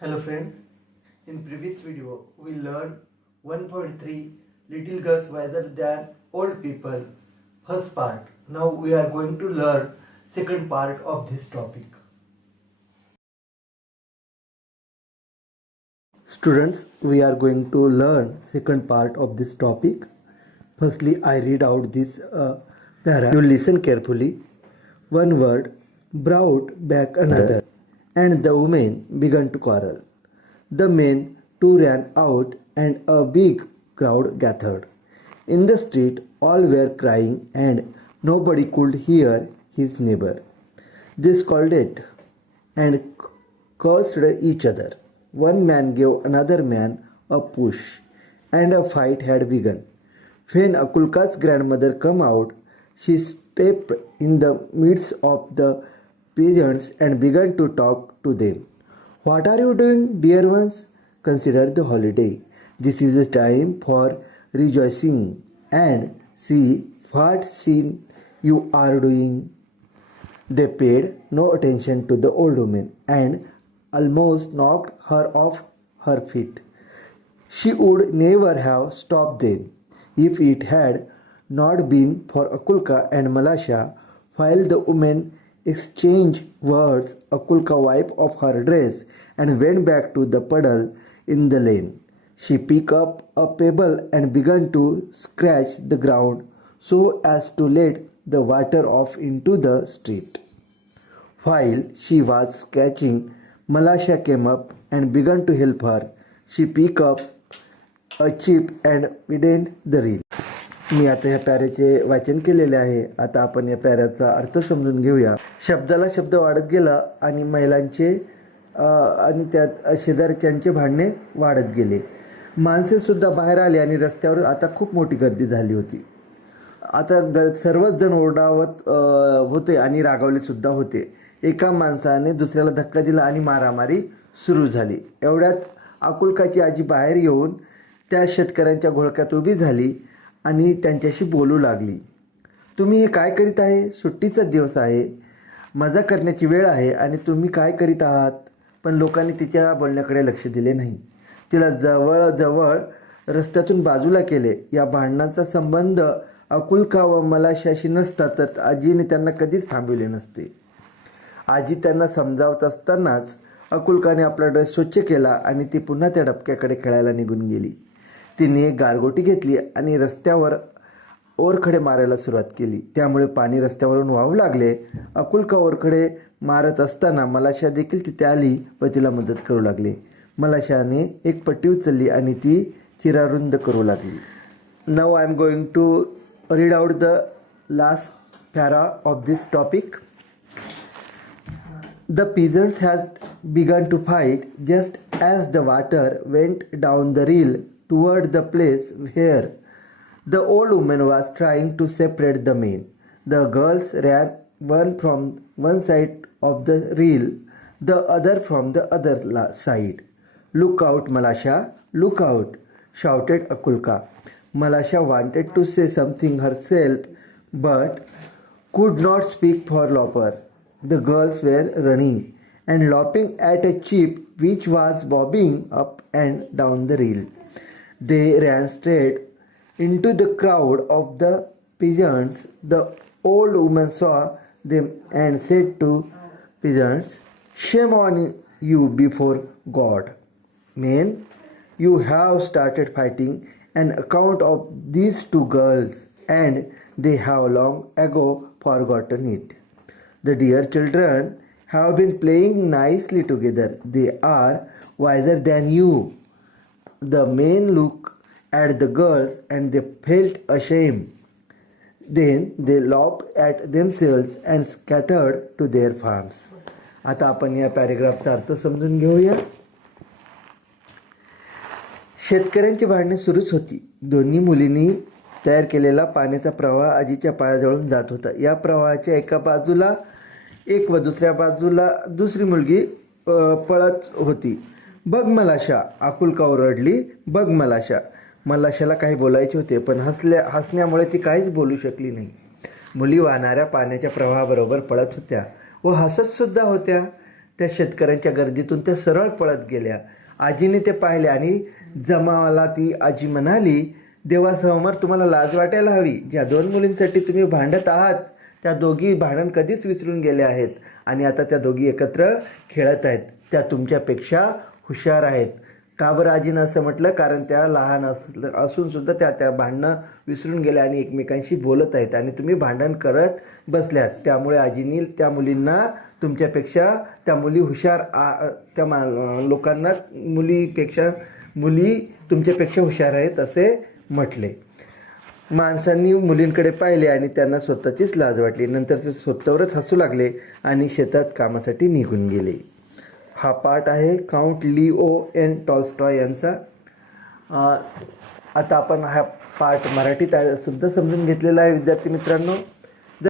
Hello friends, in previous video we learned 1.3 little girls wiser than old people first part. Now we are going to learn second part of this topic. Students, we are going to learn second part of this topic. Firstly, I read out this para. You listen carefully. One word brought back another, and the women began to quarrel. The men too ran out, and a big crowd gathered. In the street, all were crying, and nobody could hear his neighbor. They scolded and cursed each other. One man gave another man a push, and a fight had begun. When Akulka's grandmother came out, she stepped in the midst of the peasants and began to talk to them. What are you doing, dear ones? Consider the holiday. This is a time for rejoicing, and see what sin you are doing. They paid no attention to the old woman and almost knocked her off her feet. She would never have stopped then if it had not been for Akulka and Malasha. While the women exchanged words, Akulka wiped off her dress and went back to the puddle in the lane. She picked up a pebble and began to scratch the ground so as to let the water off into the street. While she was scratching, Malasha came up and began to help her. She picked up a chip and widened the reel. मी आता या पॅरेचे वाचन केलेले आहे. आता आपण या पॅऱ्याचा अर्थ समजून घेऊया. शब्दाला शब्द वाढत गेला आणि महिलांचे आणि त्यात शेजारच्यांचे भांडणे वाढत गेले. माणसे सुद्धा बाहेर आले आणि रस्त्यावर आता खूप मोठी गर्दी झाली होती. आता सर्वच जण ओरडावत होते आणि रागावले सुद्धा होते. एका माणसाने दुसऱ्याला धक्का दिला आणि मारामारी सुरू झाली. एवढ्यात आकुलकाची आजी बाहेर येऊन त्या शेतकऱ्यांच्या घोळक्यात उभी झाली आणि त्यांच्याशी बोलू लागली. तुम्ही हे काय करीत आहे? सुट्टीचा दिवस आहे, मजा करण्याची वेळ आहे आणि तुम्ही काय करीत आहात? पण लोकांनी तिच्या बोलण्याकडे लक्ष दिले नाही. तिला जवळजवळ रस्त्यातून बाजूला केले. या भांडणाचा संबंध आकुलका व मलाशाशी नसता तर आजीने त्यांना कधीच थांबविले नसते. आजी त्यांना समजावत असतानाच अकुलकाने आपला ड्रेस स्वच्छ केला आणि ती पुन्हा त्या डबक्याकडे खेळायला निघून गेली. तिने एक गारगोटी घेतली आणि रस्त्यावर ओरखडे मारायला सुरुवात केली. त्यामुळे पाणी रस्त्यावरून वाहू लागले. अकुलका ओरखडे मारत असताना मलाशा देखील तिथे आली व तिला मदत करू लागली. मलाशाने एक पट्टी उचलली आणि ती चिरारुंद करू लागली. Now I am going to read out the last para of this topic. The peasants had begun to fight just as the water went down the reel toward the place where the old woman was trying to separate the men. The girls ran one from one side of the reel, the other from the other side. "Look out, Malasha! Look out!" shouted Akulka. Malasha wanted to say something herself but could not speak for laughter. The girls were running and laughing at a chip which was bobbing up and down the reel. They ran straight into the crowd of the peasants. The old woman saw them and said to peasants, "Shame on you before God. Men, you have started fighting on account of these two girls, and they have long ago forgotten it. The dear children have been playing nicely together. They are wiser than you." The men looked at the girls and they felt ashamed. Then they laughed at themselves and scattered to their farms. आता आपण या पॅरेग्राफचा अर्थ समजून घेऊया. शेतकऱ्यांची भांडणे सुरूच होती. दोन्ही मुलींनी तयार केलेला पाण्याचा प्रवाह आजीच्या पायाजवळून जात होता. या प्रवाहाच्या एका बाजूला एक व दुसऱ्या बाजूला दुसरी मुलगी पळत होती. "बघ मलाशा!" आकुलका ओरडली. "बघ मलाशा!" मलाशाला काही बोलायचे होते पण हसण्यामुळे ती काहीच बोलू शकली नाही. मुली वाहणाऱ्या पाण्याच्या प्रवाहाबरोबर पळत होत्या व हसत सुद्धा होत्या. त्या शेतकऱ्यांच्या गर्दीतून त्या सरळ पळत गेल्या. आजीने ते पाहिले आणि जमावाला ती आजी म्हणाली, देवासमोर तुम्हाला लाज वाटायला हवी. ज्या 2 मुलींसाठी तुम्ही भांडत आहात त्या दोघी भांडण कधीच विसरून गेल्या आहेत आणि आता त्या दोघी एकत्र खेळत आहेत. त्या तुमच्यापेक्षा हुशार आहेत. का बरं आजीनं असं म्हटलं? कारण त्या लहान असून सुद्धा त्या भांडणं विसरून गेल्या आणि एकमेकांशी बोलत आहेत आणि तुम्ही भांडण करत बसल्यात. त्यामुळे आजीनी त्या मुलींना तुमच्यापेक्षा त्या मुली हुशार लोकांना मुली तुमच्यापेक्षा हुशार आहेत असे म्हटले. माणसांनी मुलींकडे पाहिले आणि त्यांना स्वतःचीच लाज वाटली. नंतर ते स्वतःवरच हसू लागले आणि शेतात कामासाठी निघून गेले. हा पाठ आहे काउंट लिओ एन टॉल्स्टॉय यांचा. आता आपण हा पाठ मराठीत सुद्धा समजून घेतलेला आहे विद्यार्थी मित्रांनो.